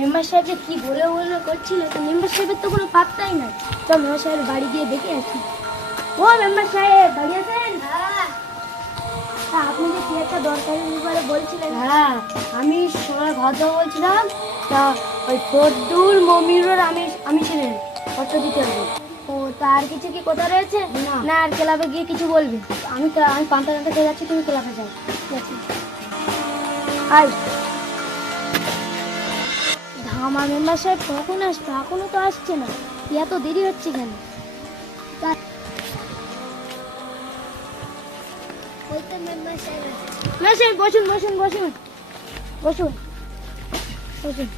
Member সাহেব যে কি বলে বলে করছিল, তো মেম্বার সাহেবের তো কোনো পাত্তাই নাই। মেম্বার সাহেবের বাড়ি গিয়ে দেখে আসি। ও মেম্বার সাহেব বাড়ি আছেন? আপনি যে কি একটা দরকারি ব্যাপারে বলছিলেন। হ্যাঁ, আমি সময় কথা বলছিলাম, তা ওই ফদ্দুল মমিনুর আমি ছিলেন খরচা দিতে হবে। ও তার কিছু কি কথা রয়েছে? না আর ক্লাবে গিয়ে কিছু বলবি? আমি পান্তা টানতে খেয়ে যাচ্ছি, তুমি ক্লাবে যাও। ঠিক আছে আয়। ধামা মেম্বার সাহেব কখন আসবে? এখনো তো আসছে না, এত দেরি হচ্ছে কেন? বসুন বসুন বসুন বসুন বসুন।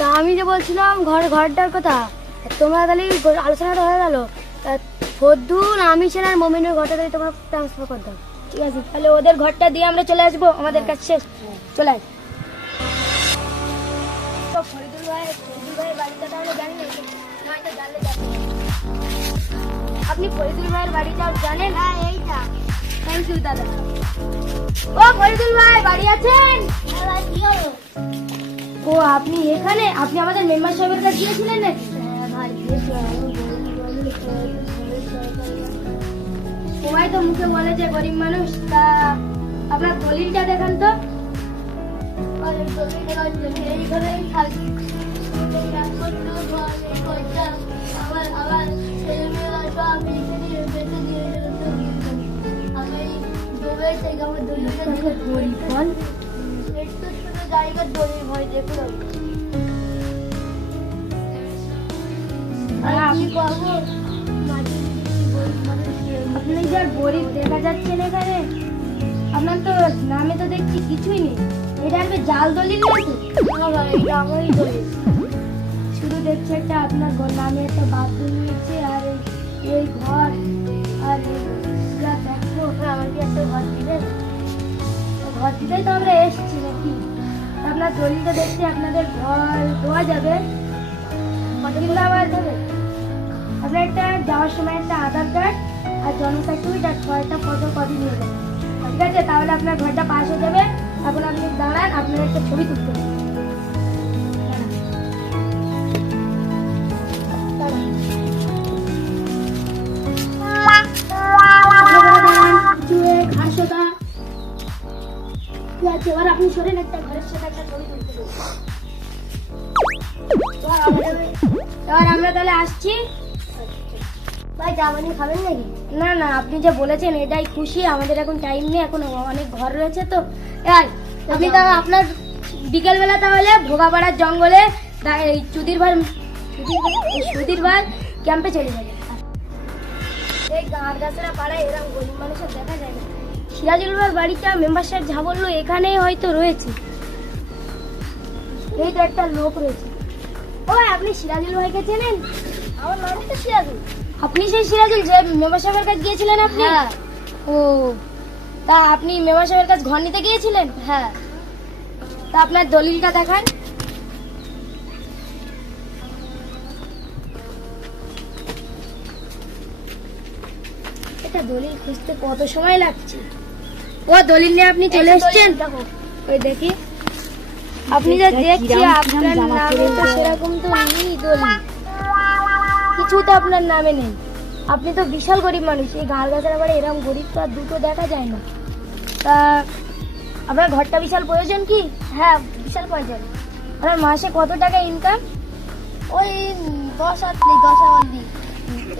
তা আমি যে বলছিলাম ঘরটার কথা, তোমরা তাহলে আলোচনাটা হয়ে গেল। ফদ্দুল আমি ছিলেন আর মমিনুর ঘরটা তাহলে তোমরা ট্রান্সফার করে দাও। ঠিক আছে, তাহলে ওদের ঘরটা দিয়ে আমরা চলে আসবো, আমাদের কাজ শেষ। চলে আস। ফরিদুল ভাইয়ের বাড়িটা তাহলে জানেন? আপনি ফরিদুল ভাইয়ের বাড়িটা জানেন? হ্যাঁ, এইটা। থ্যাংক ইউ দাদা। ও ফরিদুল ভাই বাড়ি আছেন? ও আপনি এখানে? আপনি আমাদের মেম্বার সাহেবের কাছে গিয়েছিলেন নাকি? সবাই তো মুখে বলে যে গরিব মানুষ, তা আপনার দলিলটা দেখান তো। আপনি যার গরিব দেখা যাচ্ছেন এখানে, আপনার তো নামে তো দেখছি কিছুই নেই। এটা একটা জাল দলিল নাকি? এটা আমারই দলিল। শুধু দেখছি একটা আপনার নামে একটা বাথরুম নিচ্ছে, আর এই ঘর, আর আমার কি একটা ঘর দিবেন? ঘর দিতেই তো আমরা এসছি নাকি? আপনার দলিলটা দেখছি আপনাদের ঘর দেওয়া যাবে, কিন্তু আবার আপনার একটা যাওয়ার সময় একটা আধার কার্ড আর জন্ম সার্টিফিকেট আর 6টা ফটো কপি নিয়ে যাবেন। ঠিক আছে, তাহলে আপনার ঘরটা পাস হয়ে যাবে। এখন আপনি দাঁড়ান, আপনার একটা ছবি তুলতে হবে। এবার আপনি সরেন, একটা ঘরের সাথে একটা ছবি তুলতে হবে। এবার আমরা তাহলে আসছি। ভাই জামানি খাবেন নাকি? না না, আপনি যে বলেছেন এটাই খুশি, আমাদের এখন টাইম নেই, এখন অনেক ঘর রয়েছে। তো আপনি তাহলে আপনার বিকেলবেলা তাহলে ভোগাপাড়ার জঙ্গলে এই সুধীর ভাই ক্যাম্পে চলে যাবেন। এই গাঁর গাছেরা পাড়ায় এরকম গরিব মানুষের দেখা যায় না। সিরাজুল ভাইয়ের বাড়িটা মেম্বার সাহেব যা বললো এখানেই হয়তো রয়েছে। এই তো একটা লোক রয়েছে। ও আপনি সিরাজুল ভাইকে চেনেন? আমার নাম তো সিরাজুল। আপনি সেই সিরাজুল যে মেম্বার সাহেবের কাছে গিয়েছিলেন আপনি? হ্যাঁ। ও তা আপনি মেম্বার সাহেবের কাছে ঘর নিতে গিয়েছিলেন? হ্যাঁ। তা আপনার দলিলটা দেখান। এটা দলিল খুঁজতে কত সময় লাগছে। ও দলিল নিয়ে আপনি চলে এসেছেন? ওই দেখি, আপনি যা দেখছি আপনার নামে তো সেরকম তো নেই দলিল, কিছু তো আপনার নামে নেই। আপনি তো বিশাল গরিব মানুষ, এই গাঁর গাছের বাড়ি এরকম গরিব তো আর দুটো দেখা যায় না। তা আপনার ঘরটা বিশাল প্রয়োজন কি? হ্যাঁ, বিশাল প্রয়োজন। আপনার মাসে কত টাকা ইনকাম? ওই 10 দিই।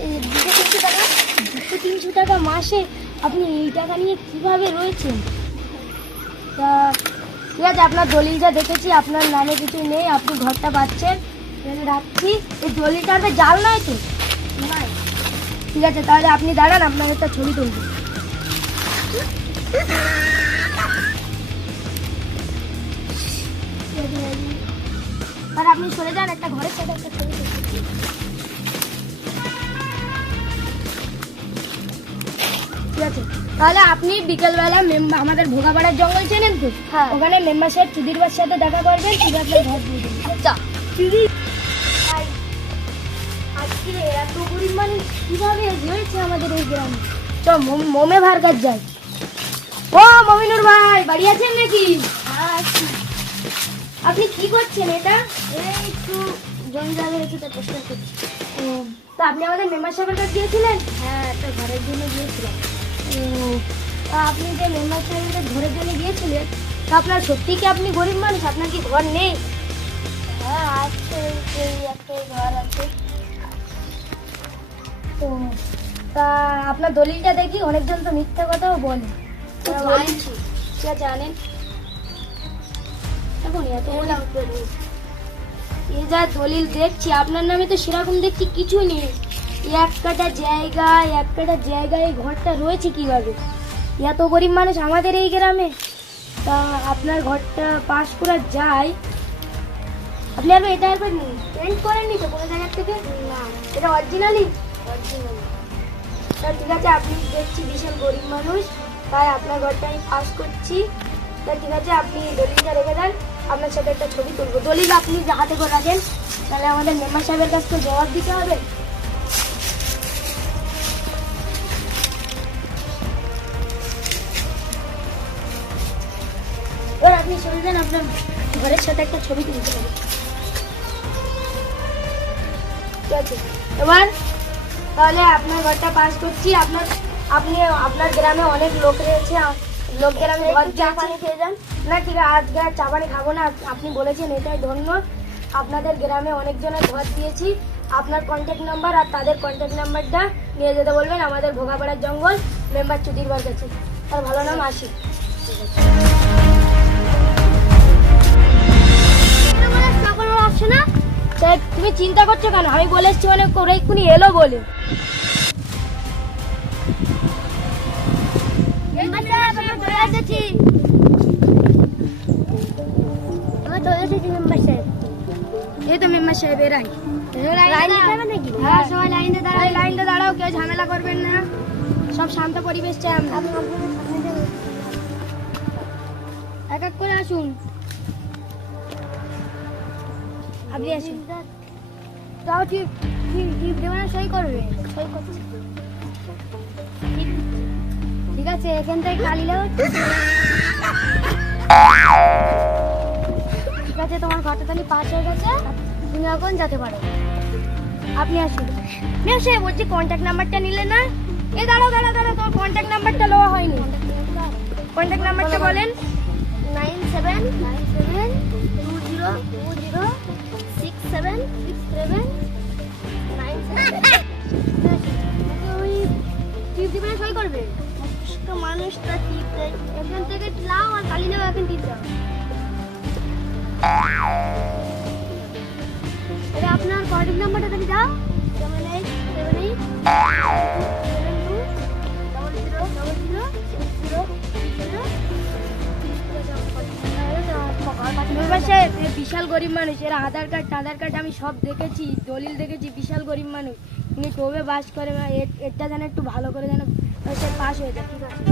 200-300 টাকা। 200-300 টাকা মাসে? আপনি এই টাকা নিয়ে কিভাবে রয়েছেন? তা ঠিক আছে, আপনার দলিল যা দেখেছি আপনার নামে কিছু নেই, আপনি ঘরটা পাচ্ছেন, রাখছি। এই দলিলটা আর জাল নয় তো? নাই। ঠিক আছে, তাহলে আপনি দাঁড়ান, আপনার একটা ছবি তুলব। আর আপনি সরে যান, একটা ঘরের সাথে একটা ছবি তুলব। ঠিক আছে, তাহলে আপনি বিকেলবেলা আমাদের ভোগাপাড়ার জঙ্গল চেনেন তো? হ্যাঁ। ওখানে মেম্বার সাহেব সুধীর ভাইয়ের সাথে দেখা করবেন, সুধীর ভাই ঘর দিয়ে দেবেন। আচ্ছা। আজকে এত গরিব মানুষ কিভাবে রয়েছে আমাদের এই গ্রামে? চ মোমে ভার কাজ যায়। ও মমিনুর ভাই বাড়ি আছেন নাকি? আপনি কি করছেন এটা? এই একটু জমি জায়গা রেখে তো পরিষ্কার করছি। তা আপনি আমাদের মেম্বার সাহেবের কাছে গিয়েছিলেন? হ্যাঁ, একটা ঘরের জন্য গিয়েছিলাম। তা আপনি যে মেম্বার সাহেবের ঘরের জন্য গিয়েছিলেন, তা আপনার সত্যি কি আপনি গরিব মানুষ? আপনার কি ঘর নেই? হ্যাঁ, আছে, এই একটাই ঘর আছে। ও, তা আপনার দলিলটা দেখি। অনেকজন তো মিথ্যা কথাও বলে। তো হ্যাঁ, দলিল আনছি। যা জানেন এখন এত এই নাও দলিল। এ যা দলিল দেখছি, আপনার নামে তো সেরকম দেখছি কিছু নেই। এক কাটা জায়গায় এই ঘরটা রয়েছে কিভাবে? এত গরিব মানুষ আমাদের এই গ্রামে। তা আপনার ঘরটা পাস করা যায়? আপনি আর এটা একবার পেন্ট করেননি তো কোনো জায়গার থেকে? না, এটা অরিজিনালি? original। তা ঠিক আছে, আপনি দেখছি বিশাল গরিব মানুষ, তাই আপনার ঘরটা আমি পাস করছি। তা ঠিক আছে, আপনি দলিলটা রেখে দেন, আপনার সাথে একটা ছবি তুলবো। দলিল আপনি যে হাতে করে রাখেন, তাহলে আমাদের মেম্বার সাহেবের কাছ থেকে জবাব দিতে হবে। এবার আপনি চলে যান, আপনার ঘরের সাথে একটা ছবি তুলতে হবে। ঠিক আছে, এবার তাহলে আপনার ঘরটা পাস করছি। আপনার গ্রামে অনেক লোক রয়েছে, লোক গ্রামে ঘর চা পানি খেয়ে যান। না ঠিক আছে, আজকে আর চা পানি খাবো না। আপনি বলেছেন এটাই ধন্য। আপনাদের গ্রামে অনেকজনের ঘর দিয়েছি। আপনার কন্ট্যাক্ট নাম্বার আর তাদের কন্ট্যাক্ট নাম্বারটা নিয়ে যেতে বলবেন আমাদের ভোগাপাড়ার জঙ্গল মেম্বার চুদিরবার কাছে। তার ভালো নাম আসি। আসছে না? স্যার, তুমি চিন্তা করছো কেন? আমি বলে এসছি মানে করে এক্ষুনি এলো বলে। এই তো মেম্বার সাহেব এরাই। হ্যাঁ, সবাই লাইনে এই লাইনটা দাঁড়াও, কেউ ঝামেলা করবেন না, সব শান্ত পরিবেশ চাই আমরা। এক এক করে আসুন, আপনি আসুন। তাও ঠিক দেবে না? সই করবে? সই করছে। ঠিক আছে, এখান থেকে কালিলেও ঠিক আছে। তোমার ঘরটা তাহলে পাস হয়ে গেছে, তুমি এখন যেতে পারো। আপনি আসুন। মেম সাহেব বলছি কন্ট্যাক্ট নাম্বারটা নিলে না? এ দাঁড়াও, তোমার কন্ট্যাক্ট নাম্বারটা নেওয়া হয়নি। কন্ট্যাক্ট নাম্বারটা বলেন। 97206767 ওই টিপ দিবে না? সই করবে? মানুষটা টিপ দেয়। এখান থেকে লাও আর কালি নেবে, এখন টিপ দাও। এটা আপনার কন্ট্যাক্ট নাম্বারটা তাহলে দাও। 7872000060। মেম্বার সাহেব এ বিশাল গরিব মানুষ, এর আধার কার্ড আমি সব দেখেছি, দলিল দেখেছি। বিশাল গরিব মানুষ, উনি টবে বাস করে। এটা যেন একটু ভালো করে যেন পাস হয়ে যায়। ঠিক আছে,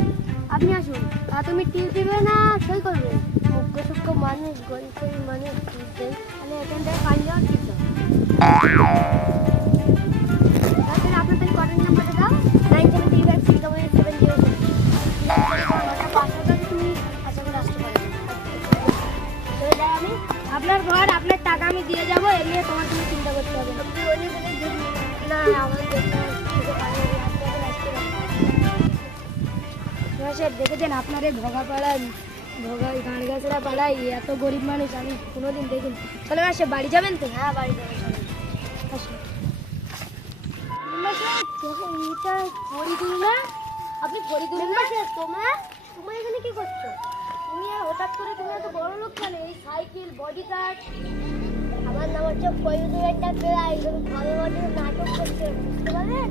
আপনি আসুন। তা তুমি টিপ দিবে না সই করবে? মুখ্য সূক্ষ্ম মানুষ, গরিব মানুষ টিপ দেয়। তাহলে এখান থেকে কালি দাও, টিপ দাও। তাহলে আপনার তাহলে কন্ট্যাক্ট নাম্বারটা দাও। 9735670707। তুমি আশা করে আসতে পারবে। চলে যাই আমি। আপনার ঘর, আপনার টাকা আমি দিয়ে যাবো, এ নিয়ে তোমার কোনো চিন্তা করতে হবে না। না, আমার মেম্বার সাহেব দেখেছেন আপনার এই ভোগাপাড়ায় গাঁড়গাছড়া পাড়ায় এত গরিব মানুষ আমি কোনোদিন দেখিনি। তাহলে মেম্বার সাহেব বাড়ি যাবেন তো? হ্যাঁ, বাড়ি যাবে। আসুন। মেম্বার সাহেব দেখুন, এটা ফরিদুল না? আপনি ফরিদুল না? তোমার এখানে কি করছো? তুমি হঠাৎ করে তুমি এত বড় লোক কেন? এই সাইকেল, বডি গার্ড। আমার নাম হচ্ছে ফরিদুল। একটা প্রায় ভালো নাটক করছে, বুঝতে পারলেন?